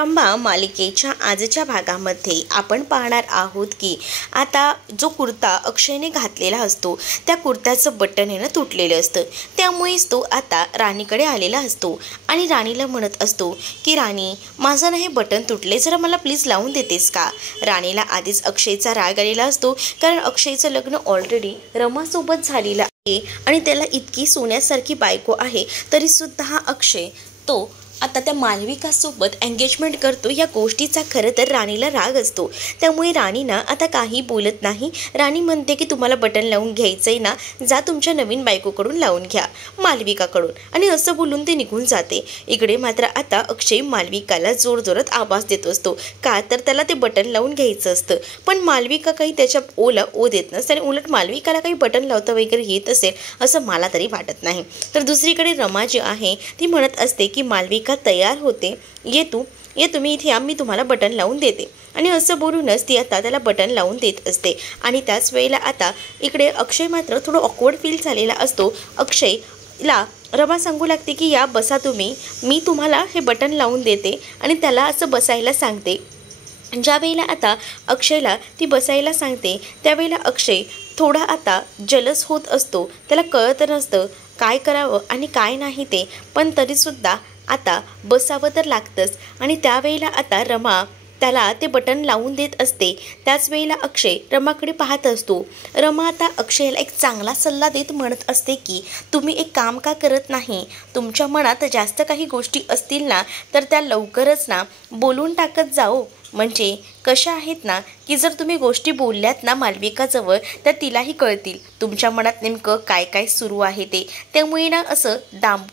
आंबा मालिकेच्या आजच्या भागामध्ये आपण पाहणार आहोत की आता जो कुर्ता अक्षयने घातलेला असतो त्या कुर्त्याचं बटन आहे ना तुटलेलं असतं। त्यामुळेच तो आता राणीकडे आलेला असतो आणि राणीला म्हणत असतो की राणी, माझं ना हे बटन तुटले, जरा मला प्लीज लावून देतेस का। राणीला आधीच अक्षयचा राग आलेला असतो, कारण अक्षयचं लग्न ऑलरेडी रमासोबत झालेलं आहे आणि त्याला इतकी सोन्यासारखी बायको आहे, तरीसुद्धा हा अक्षय तो आता त्या मालविकासोबत एंगेजमेंट करतो। या गोष्टीचा खरं तर राणीला राग असतो, त्यामुळे राणी ना आता काही बोलत नाही। राणी म्हणते की तुम्हाला बटन लावून घ्यायचंय ना, जा तुमच्या नवीन बायकोकडून लावून घ्या, मालविकाकडून, आणि असं बोलून ते निघून जाते। इकडे मात्र आता अक्षय मालविकाला जोरजोरात आवाज देत असतो, का तर त्याला ते बटन लावून घ्यायचं असतं, पण मालविका काही त्याच्या ओला ओ देत नसते आणि उलट मालविकाला काही बटन लावता वगैरे येत असेल असं मला तरी वाटत नाही। तर दुसरीकडे रमा जी आहे ती म्हणत असते की मालविका तयार होते, ये तुम्ही इथे या, मी तुम्हाला बटन लावून देते, आणि असं बोलूनच ती आता त्याला बटन लावून देत असते। आणि त्याच वेळेला आता इकडे अक्षय मात्र थोडं ऑकवर्ड फील झालेला असतो। अक्षयला रमा सांगू लागते की या बसा तुम्ही, मी तुम्हाला हे बटन लावून देते, आणि त्याला असं बसायला सांगते। ज्या वेळेला आता अक्षयला ती बसायला सांगते त्यावेळेला अक्षय थोडा आता जलस होत असतो, त्याला कळत नसतं काय करावं आणि काय नाही ते, पण तरीसुद्धा आता बसावं तर लागतंच। आणि त्यावेळेला आता रमा त्याला ते बटन लावून देत असते। त्याच वेळेला अक्षय रमाकडे पाहत असतो। रमा आता अक्षयला एक चांगला सल्ला देत म्हणत असते की तुम्ही एक काम का करत नाही, तुमच्या मनात जास्त काही गोष्टी असतील ना तर त्या लवकरच ना बोलून टाकत जाओ, म्हणजे कशा आहेत ना की जर तुम्ही गोष्टी बोलल्यात ना मालविकाजवळ तर तिलाही कळतील तुमच्या मनात नेमकं काय काय सुरू आहे ते, त्यामुळे ना असं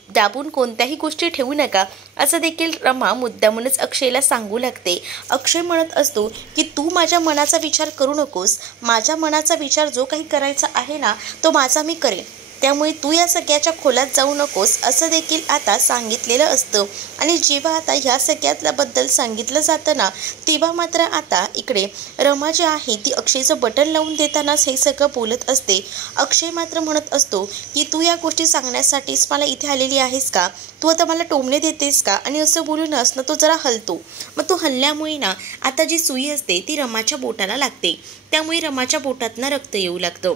दाबून कोणत्याही गोष्टी ठेवू नका, असं देखील रमा मुद्दामूनच अक्षयला सांगू लागते। अक्षय म्हणत असतो की तू माझ्या मनाचा विचार करू नकोस, माझ्या मनाचा विचार जो काही करायचा आहे ना तो माझा मी करेन, त्यामुळे तू या सगळ्याच्या खोलात जाऊ नकोस, असं देखील आता सांगितलेलं असतं। आणि जेव्हा आता ह्या सगळ्याबद्दल सांगितलं जातं ना तेव्हा मात्र आता इकडे रमा जी आहे ती अक्षयचं बटन लावून देतानाच हे सगळं बोलत असते। अक्षय मात्र म्हणत असतो की तू या गोष्टी सांगण्यासाठीच मला इथे आलेली आहेस का, तू आता मला टोमणे देतेस का, आणि असं बोलूनच ना तो जरा हलतो। मग तो हल्ल्यामुळे ना आता जी सुई असते ती रमाच्या बोटाला लागते, त्यामुळे रमाच्या बोटातनं रक्त येऊ लागतं।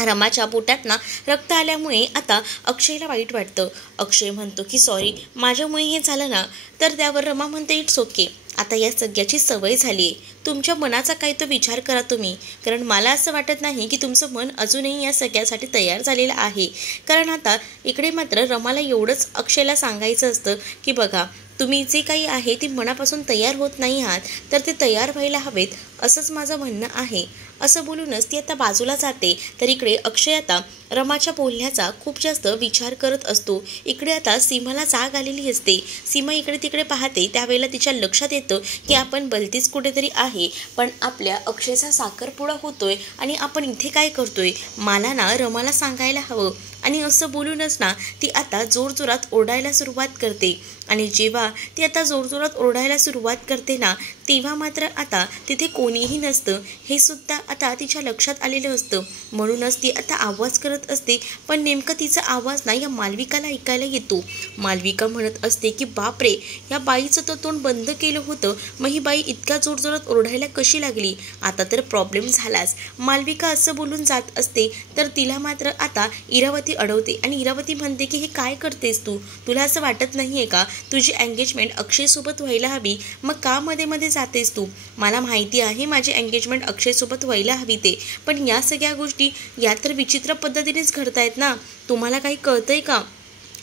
रमाच्या बोटातनं रक्त आल्यामुळे आता अक्षयला वाईट वाटतं। अक्षय म्हणतो की सॉरी, माझ्यामुळे हे झालं ना, तर त्यावर रमा म्हणते इट्स ओके, आता या सगळ्याची सवय झाली आहे, तुमच्या मनाचा काही तो विचार करा तुम्ही, कारण मला असं वाटत नाही की तुमचं मन अजूनही या सगळ्यासाठी तयार झालेलं आहे। कारण आता इकडे मात्र रमाला एवढंच अक्षयला सांगायचं असतं की बघा, तुम्ही जे काही आहे ती मनापासून तयार होत नाही आहात तर ते तयार व्हायला हवेत, असंच माझं म्हणणं आहे। असं बोलूनच ती आता बाजूला जाते। तर इकडे अक्षय आता रमाच्या बोलण्याचा खूप जास्त विचार करत असतो। इकडे आता सीमाला जाग आलेली असते। सीमा इकडे तिकडे पाहते, त्यावेळेला तिच्या लक्षात येतं की आपण भलतीच कुठेतरी आहे, पण आपल्या अक्षयचा साखरपुडा होतोय आणि आपण इथे काय करतोय, मला ना रमाला सांगायला हवं। आणि असं बोलूनच ना ती आता जोरजोरात ओरडायला सुरुवात करते। आणि जेव्हा ती आता जोरजोरात ओरडायला सुरुवात करते ना तेव्हा मात्र आता तिथे कोणीही नसतं, हे सुद्धा आता तिच्या लक्षात आलेलं असतं। म्हणूनच ती आता आवाज करत असते, पण नेमकं तिचा आवाज ना या मालविकाला ऐकायला येतो। मालविका म्हणत असते की बापरे, या बाईचं तर तोंड बंद केलं होतं, मग ही बाई इतक्या जोरजोरात ओरडायला कशी लागली, आता तर प्रॉब्लेम झालाच। मालविका असं बोलून जात असते तर तिला मात्र आता इरावती अडवते आणि इरावती म्हणते की हे काय करतेस तू, तुला असं वाटत नाहीये का तुझी एंगेजमेंट अक्षयसोबत व्हायला हवी, मग का मध्ये मध्ये जातेस तू, मला माहिती आहे माझी एंगेजमेंट अक्षयसोबत व्हायला हवी ते, पण या सगळ्या गोष्टी या तर विचित्र पद्धतीनेच घडतायत ना, तुम्हाला काही कळतंय का,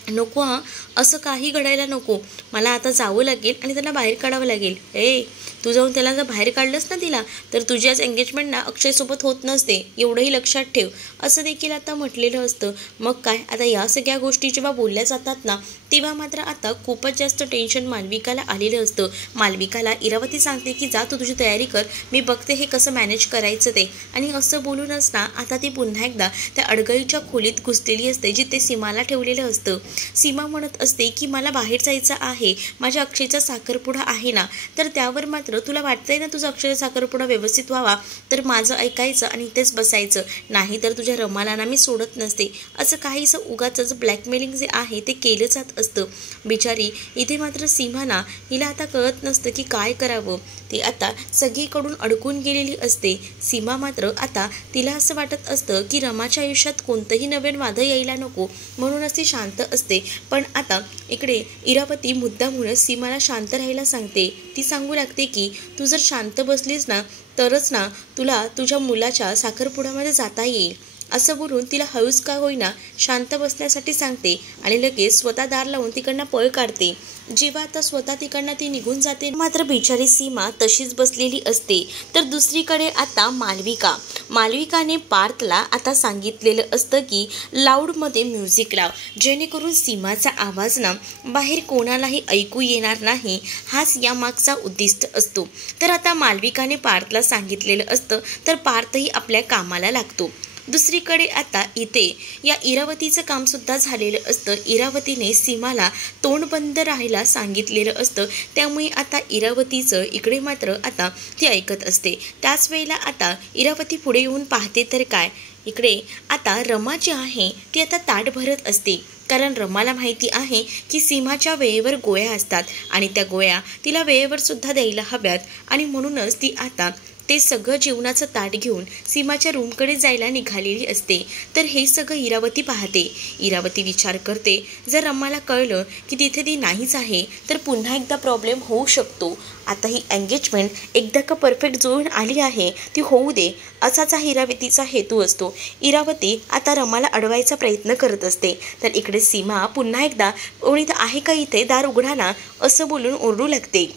नको हां, असं काही घडायला नको, मला आता जावं लागेल आणि त्यांना बाहेर काढावं लागेल। तू जाऊन त्याला जर बाहेर काढलंस ना तिला, तर तुझी आज एंगेजमेंट ना अक्षयसोबत होत नसते, एवढंही लक्षात ठेव, असं देखील आता म्हटलेलं असतं। मग काय, आता या सगळ्या गोष्टी जेव्हा बोलल्या जातात ना तेव्हा मात्र आता खूपच जास्त टेन्शन मालविकाला आलेलं असतं। मालविकाला इरावती सांगते की जा तू तुझी तयारी कर, मी बघते हे कसं मॅनेज करायचं ते। आणि असं बोलूनच ना आता ती पुन्हा एकदा त्या अडगळीच्या खोलीत घुसलेली असते जिथे सीमाला ठेवलेलं असतं। सीमा म्हणत असते की मला बाहेर जायचं आहे, माझ्या अक्षयचा साखरपुडा आहे ना, तर त्यावर मात्र तुला वाटतंय ना तुझा अक्षयचा साखरपुडा व्यवस्थित व्हावा, तर माझं ऐकायचं आणि इथेच बसायचं, नाही तर तुझ्या रमाला ना मी सोडत नसते, असं काहीसं उगाचच ब्लॅकमेलिंग जे आहे ते केलं जात असतं. बिचारी इथे मात्र सीमा ना, हिला आता कळत नसतं की काय करावं. ती आता सगळीकडून अडकून गेलेली असते. सीमा मात्र आता तिला असं वाटत असतं की रमाच्या आयुष्यात कोणतंही नवीन वादळ यायला नको, म्हणूनच ती शांत असते. पण आता इकडे इरावती मुद्दामूळ सीमाला शांत राहायला सांगते. ती सांगू लागते की तू जर शांत बसलीस ना, तरच ना तुला तुझ्या मुलाच्या साखरपुड्यामध्ये जाता येईल, असं बोलून तिला हळूच का होईना शांत बसण्यासाठी सांगते आणि लगेच स्वतः दार लावून तिकडनं पळ काढते. जेव्हा आता स्वतः तिकडनं ती निघून जाते, मात्र बिचारी सीमा तशीच बसलेली असते. तर दुसरीकडे आता मालविकाने पार्थला आता सांगितलेलं असतं की लाऊडमध्ये म्युझिक लाव, जेणेकरून सीमाचा आवाज ना बाहेर कोणालाही ऐकू येणार नाही, हाच यामागचा उद्दिष्ट असतो. तर आता मालविकाने पार्थला सांगितलेलं असतं, तर पार्थही आपल्या कामाला लागतो. दुसरीकडे आता इथे या इरावतीचं कामसुद्धा झालेलं असतं. इरावतीने सीमाला तोंड बंद राहायला सांगितलेलं असतं, त्यामुळे आता इरावतीचं इकडे मात्र आता ती ऐकत असते. त्याच वेळेला आता इरावती पुढे येऊन पाहते तर काय, इकडे आता रमा जी आहे ती आता ताट भरत असते. कारण रमाला माहिती आहे की सीमाच्या वेळेवर गोळ्या असतात आणि त्या गोळ्या तिला वेळेवर सुद्धा द्यायला हव्यात, आणि म्हणूनच ती आता ते सगळं जेवणाचं ताट घेऊन सीमाच्या रूमकडे जायला निघालेली असते. तर हे सगळं इरावती पाहते. इरावती विचार करते, जर रमाला कळलं की तिथे ती नाहीच आहे तर पुन्हा एकदा प्रॉब्लेम होऊ शकतो. आता ही एंगेजमेंट एकदा का परफेक्ट जुळून आली आहे, ती होऊ दे, असाच हा इरावतीचा हेतू असतो. इरावती आता रमाला अडवायचा प्रयत्न करत असते. तर इकडे सीमा पुन्हा एकदा कोणी आहे का इथे, दार उघडा ना, असं बोलून ओरडू लागते.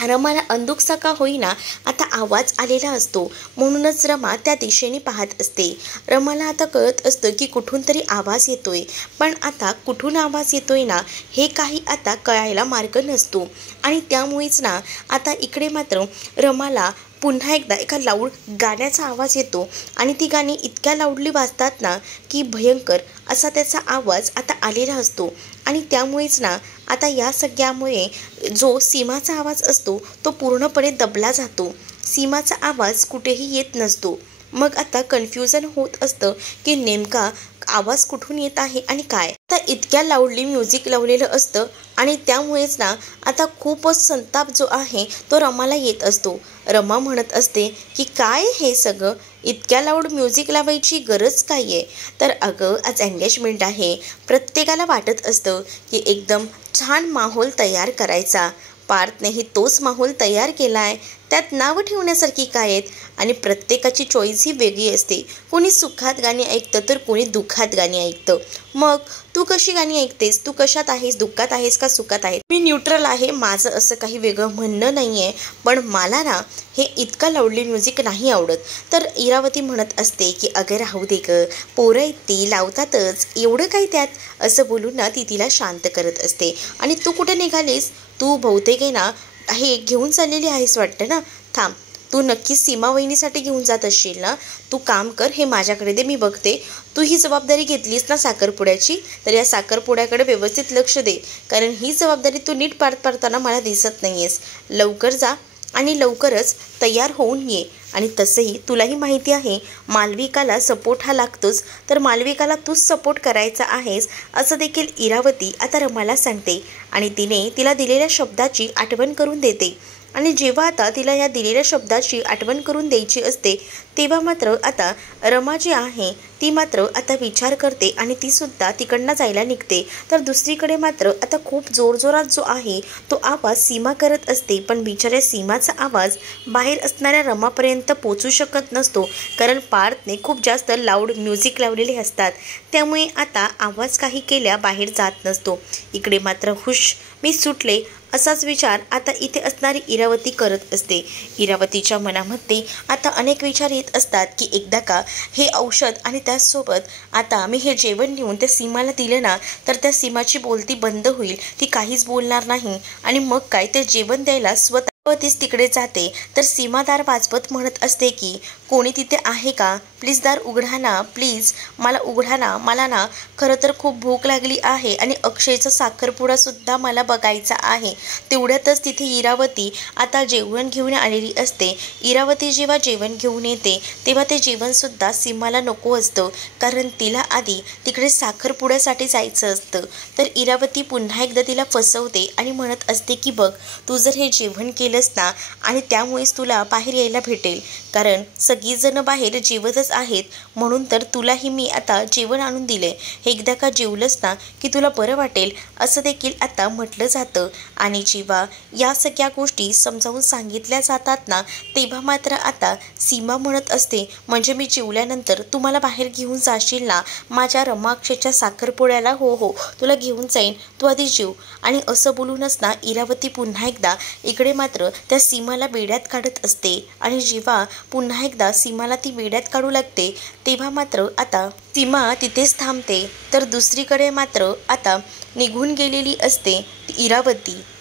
रमाला अंदुकसा का होईना आता आवाज आलेला असतो, म्हणूनच रमा त्या दिशेने पाहत असते. रमाला आता कळत असतं की कुठून तरी आवाज येतोय, पण आता कुठून आवाज येतोय ना हे काही आता कळायला मार्ग नसतो, आणि त्यामुळेच ना आता इकडे मात्र रमाला पुन्हा एकदा एका लाऊड गाण्याचा आवाज येतो, आणि ती गाणी इतक्या लाऊडली वाजतात ना की भयंकर असा त्याचा आवाज आता आलेला असतो. आणि त्यामुळेच ना आता या सगळ्यामुळे जो सीमाचा आवाज असतो तो पूर्णपणे दबला जातो. सीमाचा आवाज कुठेही येत नसतो. मग आता कन्फ्युजन होत असतं की नेमका आवाज कुठून येत आहे आणि काय. तर इतक्या लाऊडली म्युझिक लावलेलं असतं, आणि त्यामुळेच ना आता खूपच संताप जो आहे तो रमाला येत असतो. रमा म्हणत असते की काय हे सगळं, इतक्या लाऊड म्युझिक लावायची गरज काय आहे. तर अगं आज एंगेजमेंट आहे, प्रत्येकाला वाटत असतं की एकदम छान माहोल तयार करायचा. पार्थनेही तोच माहोल तयार केला आहे. त्यात नावं ठेवण्यासारखी काय आहेत, आणि प्रत्येकाची चॉईस ही वेगळी असते. कोणी सुखात गाणी ऐकतं तर कोणी दुःखात गाणी ऐकतं. मग तू कशी गाणी ऐकतेस, तू कशात आहेस, दुःखात आहेस का सुखात आहेस? मी न्यूट्रल आहे, माझं असं काही वेगळं म्हणणं नाही आहे, पण मला ना हे इतका लाऊडली म्युझिक नाही आवडत. तर इरावती म्हणत असते की अगं राहू दे ग, पोरं आहेत ती लावतातच, एवढं काय त्यात, असं बोलून ना ती तिला शांत करत असते. आणि तू कुठे निघालीस, तू बहुतेक आहे ना हे घेऊन चाललेली आहेस वाटतं ना, थांब, तू नक्कीच सीमा वहिनीसाठी घेऊन जात असशील ना, तू काम कर, हे माझ्याकडे दे, मी बघते. तू ही जबाबदारी घेतलीस ना साखरपुड्याची, तर या साखरपुड्याकडे व्यवस्थित लक्ष दे, कारण ही जबाबदारी तू नीट पार पाडताना मला दिसत नाही आहेस. लवकर जा आणि लवकरच तयार होऊन ये. आणि तसंही तुलाही माहिती आहे मालविकाला सपोर्ट हा लागतोच, तर मालविकाला तूच सपोर्ट करायचा आहेस, असं देखील इरावती आता रमाला सांगते. आणि तिने तिला दिलेल्या शब्दाची आठवण करून देते. आणि जेव्हा आता तिला या दिलेल्या शब्दाची आठवण करून द्यायची असते, तेव्हा मात्र आता रमा जी आहे ती मात्र आता विचार करते आणि ती सुद्धा तिकडनं जायला निघते. तर दुसरीकडे मात्र आता खूप जोरजोरात जो आहे तो आवाज सीमा करत असते, पण बिचाऱ्या सीमाचा आवाज बाहेर असणाऱ्या रमापर्यंत पोचू शकत नसतो, कारण पार्थने खूप जास्त लाऊड म्युझिक लावलेले असतात. त्यामुळे आता आवाज काही केल्या बाहेर जात नसतो. इकडे मात्र हुश, मी सुटले, असाच विचार आता इथे असणारी इरावती करत असते. इरावतीच्या मनामध्ये आता अनेक विचार येत असतात की एकदा का हे औषध आणि त्याचसोबत आता मी हे जेवण नेऊन त्या सीमाला दिलं ना, तर त्या सीमाची बोलती बंद होईल, ती काहीच बोलणार नाही, आणि मग काय ते जेवण द्यायला स्वतः तीच तिकडे जाते तर सीमा दार वाजवत म्हणत असते की कोणी तिथे आहे का, प्लीज दार उघडा ना, प्लीज मला उघडा ना, मला ना खरं तर खूप भूक लागली आहे आणि अक्षयचा साखरपुडासुद्धा मला बघायचा आहे. तेवढ्यातच तिथे इरावती आता जेवण घेऊन आलेली असते. इरावती जेव्हा जेवण घेऊन येते तेव्हा ते जेवणसुद्धा सीमाला नको असतं, कारण तिला आधी तिकडे साखरपुड्यासाठी जायचं असतं. तर इरावती पुन्हा एकदा तिला फसवते आणि म्हणत असते की बघ, तू जर हे जेवण केलंस ना आणि त्यामुळेच तुला बाहेर यायला भेटेल, कारण सगळीजण बाहेर जेवतच आहेत, म्हणून तर तुलाही मी आता जेवण आणून दिले. हे एकदा का जेवलंस ना की तुला बरं वाटेल, असं देखील आता म्हटलं जातं. आणि जेव्हा या सगळ्या गोष्टी समजावून सांगितल्या जातात ना तेव्हा मात्र आता सीमा म्हणत असते, म्हणजे मी जेवल्यानंतर तू मला बाहेर घेऊन जाशील ना माझ्या रमाक्षच्या साखरपुड्याला? हो हो, तुला घेऊन जाईन, तू आधी जेव. आणि असं बोलूनच ना इरावती पुन्हा एकदा इकडे मात्र त्या सीमाला वेड्यात काढत असते. आणि जेव्हा पुन्हा एकदा सीमाला ती वेड्यात काढू लागते तेव्हा मात्र आता सीमा तिथेच थांबते. तर दुसरीकडे मात्र आता निघून गेलेली असते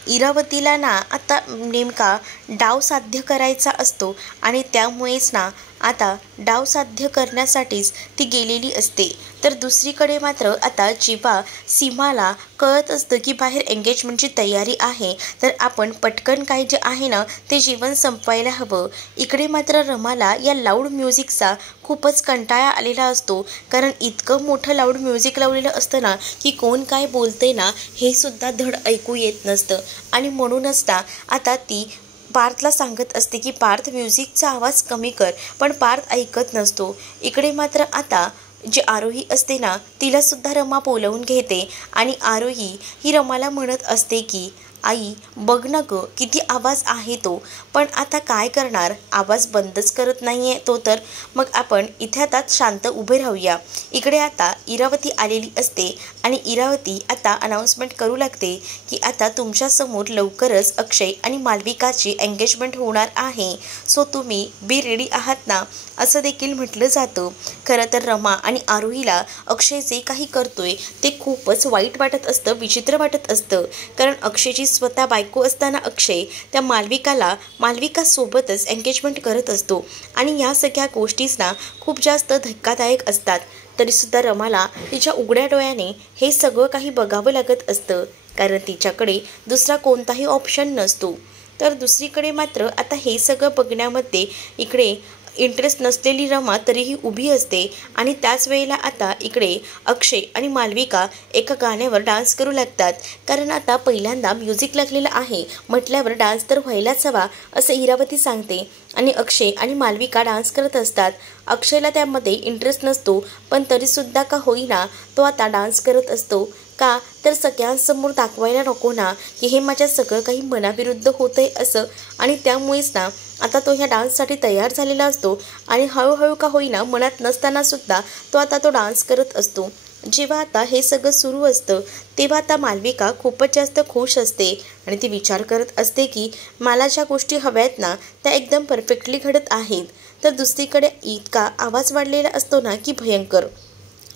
इरावतीला ना आता नेमका डाव साध्य करायचा असतो आणि त्यामुळेच ना आता डाव साध्य करण्यासाठीच ती गेलेली असते. तर दुसरीकडे मात्र आता जेव्हा सीमाला कळत असतं की बाहेर एंगेजमेंटची तयारी आहे तर आपण पटकन काय जे आहे ना ते जेवण संपवायला हवं. इकडे मात्र रमाला या लाऊड म्युझिकचा खूपच कंटाळा आलेला असतो, कारण इतकं मोठं लाऊड म्युझिक लावलेलं असतं ना की कोण काय बोलते ना हे सुद्धा धड ऐकू येत नसतं. आणि म्हणूनच ना आता ती पार्थला सांगत असते की पार्थ म्युझिकचा आवाज कमी कर, पण पार्थ ऐकत नसतो. इकडे मात्र आता जी आरोही असते ना तिलासुद्धा रमा बोलवून घेते आणि आरोही ही रमाला म्हणत असते की आई बघ ना गं किती आवाज आहे तो, पण आता काय करणार, आवाज बंदच करत नाही आहे तो तर. मग आपण इथे आता शांत उभे राहूया. इकडे आता इरावती आलेली असते आणि इरावती आता अनाऊन्समेंट करू लागते की आता तुमच्यासमोर लवकरच अक्षय आणि मालविकाची एंगेजमेंट होणार आहे, सो तुम्ही बी रेडी आहात ना, असं देखील म्हटलं जातं. खरं तर रमा आणि आरोहीला अक्षय जे काही करतोय ते खूपच वाईट वाटत असतं, विचित्र वाटत असतं, कारण अक्षयची स्वतः बायको असताना अक्षय त्या मालविकासोबतच एंगेजमेंट करत असतो आणि या सगळ्या गोष्टींना खूप जास्त धक्कादायक असतात. तरीसुद्धा रमाला तिच्या उघड्या डोळ्याने हे सगळं काही बघावं लागत असतं, कारण तिच्याकडे दुसरा कोणताही ऑप्शन नसतो. तर दुसरीकडे मात्र आता हे सगळं बघण्यामध्ये इकडे इंटरेस्ट नसलेली रमा तरीही उभी असते आणि त्याच वेळेला आता इकडे अक्षय आणि मालविका एका गाण्यावर डान्स करू लागतात, कारण आता पहिल्यांदा म्युझिक लागलेलं आहे म्हटल्यावर डान्स तर व्हायलाच हवा असं इरावती सांगते. आणि अक्षय आणि मालविका डान्स करत असतात. अक्षयला त्यामध्ये इंटरेस्ट नसतो, पण तरीसुद्धा का होईना तो आता डान्स करत असतो. का तर सगळ्यांसमोर दाखवायला नको ना की हे माझ्या सगळं काही मनाविरुद्ध होतंय असं. आणि त्यामुळेच ना आता तो ह्या डान्ससाठी तयार झालेला असतो आणि हळूहळू का होईना मनात नसताना सुद्धा तो आता तो डान्स करत असतो. जेव्हा आता हे सगळं सुरू असतं तेव्हा आता मालविका खूपच जास्त खुश असते आणि ती विचार करत असते की मला ज्या गोष्टी हव्या आहेत ना त्या एकदम परफेक्टली घडत आहेत. तर दुसरीकडे इतका आवाज वाढलेला असतो ना की भयंकर.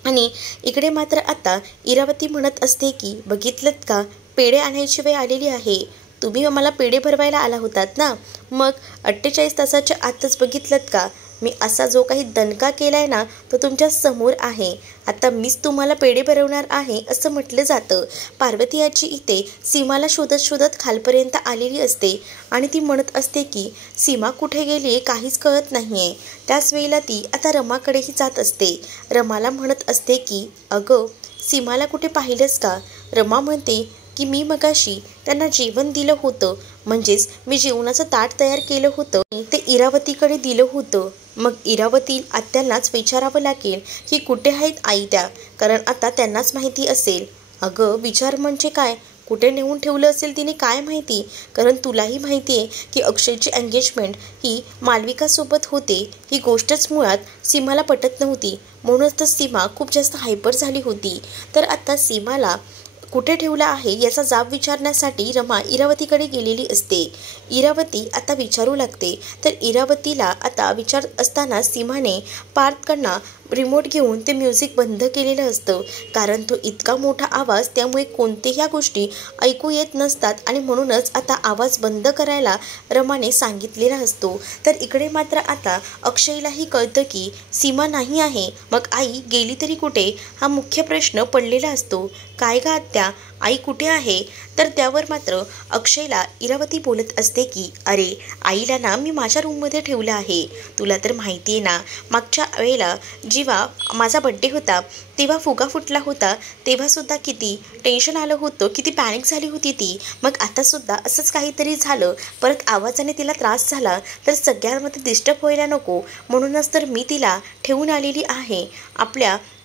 आणि इकडे मात्र आता इरावती म्हणत असते की बघितलंत का, पेढे आणायची वेळ आलेली आहे, तुम्ही मला पेढे भरवायला आला होतात ना, मग 48 तासाच्या आतच बघितलंत का मी असा जो काही दणका केलाय ना तो तुमच्या समोर आहे, आता मीच तुम्हाला पेढे भरवणार आहे असं म्हटलं जातं. पार्वती आजी इथे सीमाला शोधत शोधत खालपर्यंत आलेली असते आणि ती म्हणत असते की सीमा कुठे गेली काहीच कळत नाहीये. त्याच वेळेला ती आता रमाकडेही जात असते. रमाला म्हणत असते की अगं सीमाला कुठे पाहिलंस का. रमा म्हणते की मी मगाशी त्यांना जेवण दिलं होतं, म्हणजेच मी जेवणाचं ताट तयार केलं होतं ते इरावतीकडे दिलं होतं. मग इरावती आत्यांनाच विचारावं लागेल की कुठे आहेत आई त्या, कारण आता त्यांनाच माहिती असेल. अगं विचार म्हणजे काय, कुठे नेऊन ठेवलं असेल तिने काय माहिती, कारण तुलाही माहिती आहे की अक्षयची एंगेजमेंट ही मालविकासोबत होते. ही गोष्टच मुळात सीमाला पटत नव्हती, म्हणूनच तर सीमा खूप जास्त हायपर झाली होती. तर आता सीमाला कुठे ठेवला आहे याचा जाब विचारण्यासाठी रमा इरावतीकडे गेलेली असते. इरावती आता विचारू लागते. तर इरावतीला आता विचार असताना सीमाने पार्थकडनं रिमोट घेऊन ते म्युझिक बंद केलेलं असतं, कारण तो इतका मोठा आवाज, त्यामुळे कोणत्याही गोष्टी ऐकू येत नसतात आणि म्हणूनच आता आवाज बंद करायला रमाने सांगितलेला असतो. तर इकडे मात्र आता अक्षयलाही कळतं की सीमा नाही आहे, मग आई गेली तरी कुठे, हा मुख्य प्रश्न पडलेला असतो. काय ग आत्या, आई कुठे आहे? तर त्यावर मात्र अक्षयला इरावती बोलत असते की अरे आईला ना मी माझ्या रूममध्ये ठेवलं आहे. तुला तर माहिती आहे ना, मागच्या वेळेला जेव्हा माझा बड्डे होता तेव्हा फुगा फुटला होता, तेव्हासुद्धा किती टेन्शन आलं होतं, किती पॅनिक झाली होती ती. मग आतासुद्धा असंच काहीतरी झालं, परत आवाजाने तिला त्रास झाला तर सगळ्यांमध्ये डिस्टर्ब व्हायला नको, म्हणूनच तर मी तिला ठेवून आलेली आहे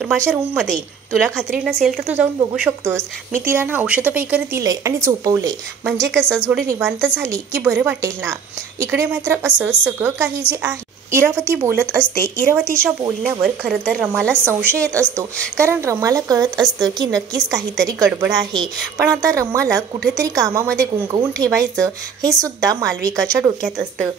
माझ्या रूममध्ये. तुला खात्री नसेल तर तू जाऊन बघू शकतोस. मी तिला ना औषधं वगैरे दिलंय आणि झोपवले, म्हणजे कसं थोडी निवांत झाली की बरं वाटेल ना. इकडे मात्र असं सगळं काही जे आहे इरावती बोलत असते. इरावतीच्या बोलण्यावर खरं तर रमाला संशय येत असतो, कारण रमाला कळत असतं की नक्कीच काहीतरी गडबड आहे. पण आता रमाला कुठेतरी कामामध्ये गुंगवून ठेवायचं हे सुद्धा मालविकाच्या डोक्यात असतं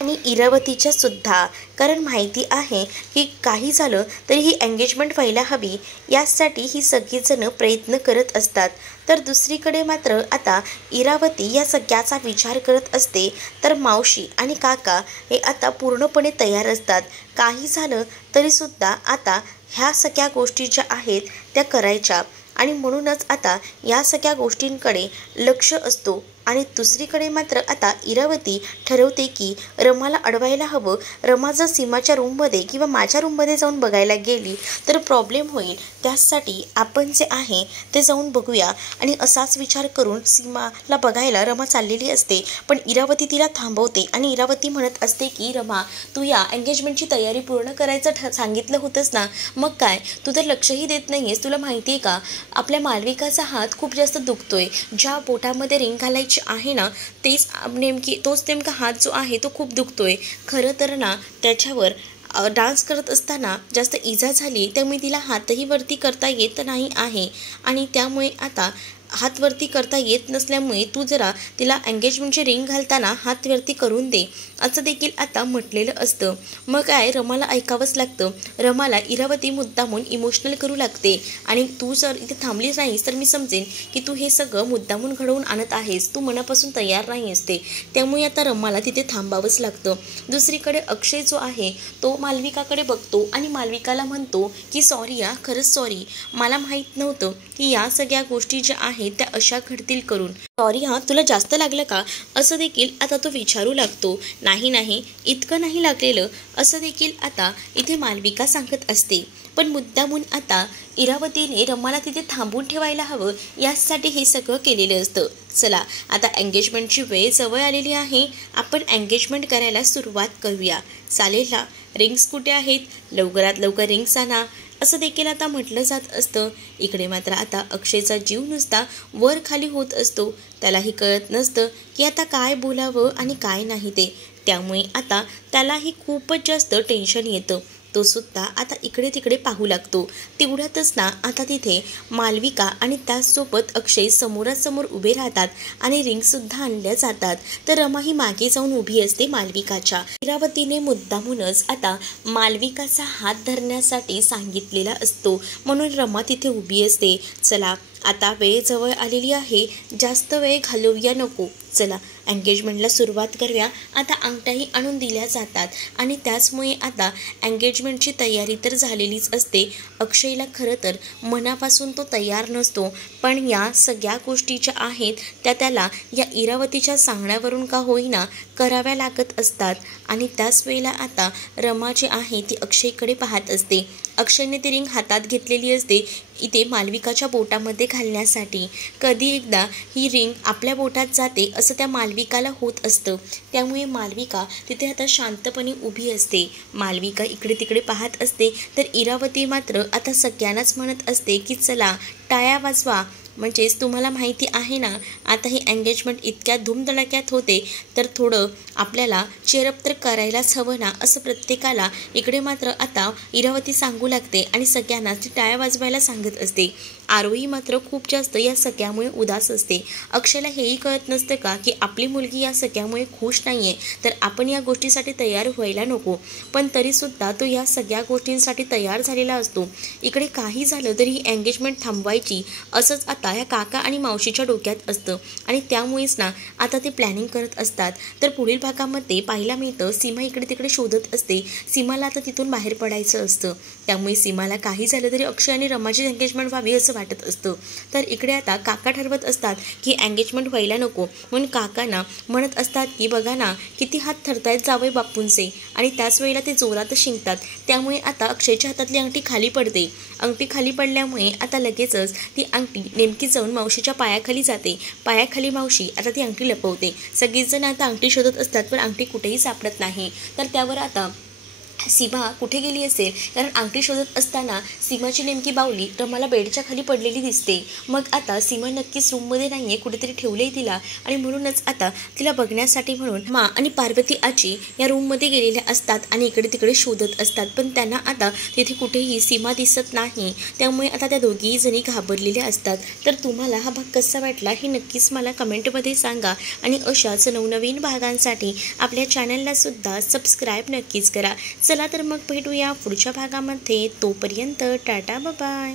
आणि इरावतीच्या सुद्धा, कारण माहिती आहे की काही झालं तरी ही एंगेजमेंट व्हायला हवी, यासाठी ही सगळीजणं प्रयत्न करत असतात. तर दुसरीकडे मात्र आता इरावती या सगळ्याचा विचार करत असते, तर मावशी आणि काका हे आता पूर्णपणे तयार असतात. काही झालं तरीसुद्धा आता ह्या सगळ्या गोष्टी ज्या आहेत त्या करायच्या, आणि म्हणूनच आता या सगळ्या गोष्टींकडे लक्ष असतो. आणि दुसरीकडे मात्र आता इरावती ठरवते की रमाला अडवायला हवं. रमा जर सीमाच्या रूममध्ये किंवा माझ्या रूममध्ये जाऊन बघायला गेली तर प्रॉब्लेम होईल, त्यासाठी आपण जे आहे ते जाऊन बघूया. आणि असाच विचार करून सीमाला बघायला रमा चाललेली असते, पण इरावती तिला थांबवते आणि इरावती म्हणत असते की रमा, तू या एंगेजमेंटची तयारी पूर्ण करायचं सांगितलं होतंस ना, मग काय तू तर लक्षही देत नाही आहेस. तुला माहिती आहे का, आपल्या मालविकाचा हात खूप जास्त दुखतोय. ज्या बोटामध्ये रिंग घालायची आहे ना, तोच नेमका हात जो आहे तो खूप दुखतोय. खरं तर ना त्याच्यावर डान्स करत असताना जास्त इजा झाली, त्यामुळे तिला हातही वरती करता येत नाही आहे. आणि त्यामुळे आता हात वरती करता येत नसल्यामुळे तू जरा तिला एंगेजमेंटची रिंग घालताना हात वरती करून दे, असं देखील आता म्हटलेलं असतं. मग काय रमाला ऐकावंच लागतं. रमाला इरावती मुद्दामून इमोशनल करू लागते, आणि तू जर इथे थांबलीच नाहीस तर मी समजेन की तू हे सगळं मुद्दामून घडवून आणत आहेस, तू मनापासून तयार नाही असते. त्यामुळे आता रमाला तिथे थांबावंच लागतं. दुसरीकडे अक्षय जो आहे तो मालविकाकडे बघतो आणि मालविकाला म्हणतो की सॉरी खरंच सॉरी, मला माहीत नव्हतं की या सगळ्या गोष्टी ज्या आहेत त्या अशा घडतील करून. सॉरी तुला जास्त लागलं का, असं देखील आता तो विचारू लागतो. नाही इतकं नाही लागलेलं, असं देखील आता इथे मालविका सांगत असते. पण मुद्दामून आता इरावतीने रमाला तिथे थांबून ठेवायला हवं, यासाठी हे सगळं केलेलं असतं. चला आता एंगेजमेंटची वेळ जवळ आलेली आहे, आपण एंगेजमेंट करायला सुरुवात करूया. चालेल ना, रिंग्स कुठे आहेत, लवकरात लवकर रिंग्स आणा, असं देखील आता म्हटलं जात असतं. इकडे मात्र आता अक्षयचा जीव नुसता वर खाली होत असतो. त्यालाही कळत नसतं की आता काय बोलावं आणि काय नाही ते. त्यामुळे आता त्यालाही खूपच जास्त टेन्शन येतं. तो सुद्धा आता इकडे तिकडे पाहू लागतो. तेवढ्यातच ना आता तिथे मालविका आणि त्याचसोबत अक्षय समोरासमोर उभे राहतात आणि रिंगसुद्धा आणल्या जातात. तर रमा ही मागे जाऊन उभी असते मालविकाच्या. इरावतीने मुद्दामूनच आता मालविकाचा हात धरण्यासाठी सांगितलेला असतो, म्हणून रमा तिथे उभी असते. चला आता वेळ जवळ आलेली आहे, जास्त वेळ घालवूया नको, चला एंगेजमेंटला सुरुवात करूया. आता अंगठ्याही आणून दिल्या जातात आणि त्याचमुळे आता एंगेजमेंटची तयारी तर झालेलीच असते. अक्षयला खरं तर मनापासून तो तयार नसतो, पण या सगळ्या गोष्टी ज्या आहेत त्या त्याला या इरावतीच्या सांगण्यावरून का होईना कराव्या लागत असतात. आणि त्याच वेळेला आता रमा जी आहे ती अक्षयकडे पाहत असते. अक्षयने ती रिंग हातात घेतलेली असते इथे मालविकाच्या बोटामध्ये घालण्यासाठी. कधी एकदा ही रिंग आपल्या बोटात जाते असं त्या मालविकाला होत असतं. त्यामुळे मालविका तिथे आता शांतपणे उभी असते. मालविका इकडे तिकडे पाहत असते, तर इरावती मात्र आता सगळ्यांनाच म्हणत असते की चला टाळ्या वाजवा, म्हणजेच तुम्हाला माहिती आहे ना आता ही एंगेजमेंट इतक्या धूमधडाक्यात होते, तर थोडं आपल्याला चेअरअप तर करायलाच हवं ना, असं प्रत्येकाला इकडे मात्र आता इरावती सांगू लागते आणि सगळ्यांना ती टाळ्या वाजवायला सांगत असते. आरोही मात्र खूप जास्त या सगळ्यामुळे उदास असते. अक्षयला हेही कळत नसतं का की आपली मुलगी या सगळ्यामुळे खुश नाही आहे, तर आपण या गोष्टीसाठी तयार व्हायला नको. पण तरीसुद्धा तो या सगळ्या गोष्टींसाठी तयार झालेला असतो. इकडे काही झालं तरी ही एंगेजमेंट थांबवायची असंच आता या काका आणि मावशीच्या डोक्यात असतं आणि त्यामुळेच ना आता ते प्लॅनिंग करत असतात. तर पुढील भागामध्ये पाहायला मिळतं सीमा इकडे तिकडे शोधत असते. सीमाला आता तिथून बाहेर पडायचं असतं. त्यामुळे सीमाला काही झालं तरी अक्षय आणि रमाची एंगेजमेंट व्हावी असं वाटत असतं. तर इकडे आता काका ठरवत असतात की एंगेजमेंट व्हायला नको, म्हणून काकांना म्हणत असतात की बघा ना किती हात थरतायत जावई बापूंचे, आणि त्याच वेळेला ते जोरात शिंकतात. त्यामुळे आता अक्षयच्या हातातली अंगठी खाली पडते. अंगठी खाली पडल्यामुळे आता लगेचच ती अंगठी नेमकी जाऊन मावशीच्या पायाखाली जाते. पायाखाली मावशी आता ती अंगठी लपवते. सगळीजण आता अंगठी शोधत असतात पण अंगठी कुठेही सापडत नाही. तर त्यावर आता सीमा कुठे गेली असेल, कारण अंगठी शोधत असताना सीमाची नेमकी बाहुली रमाला बेडच्या खाली पडलेली दिसते. मग आता सीमा नक्कीच रूममध्ये नाही आहे, कुठेतरी ठेवलंय तिला, आणि म्हणूनच आता तिला बघण्यासाठी म्हणून मा आणि पार्वती आजी या रूममध्ये गेलेल्या असतात आणि इकडे तिकडे शोधत असतात. पण त्यांना आता तिथे कुठेही सीमा दिसत नाही. त्यामुळे आता त्या दोघीही जणी घाबरलेल्या असतात. तर तुम्हाला हा भाग कसा वाटला हे नक्कीच मला कमेंटमध्ये सांगा आणि अशाच नवनवीन भागांसाठी आपल्या चॅनलला सुद्धा सबस्क्राईब नक्कीच करा. चला तर मग भेटूया पुढच्या भागामध्ये. तोपर्यंत टाटा बाय.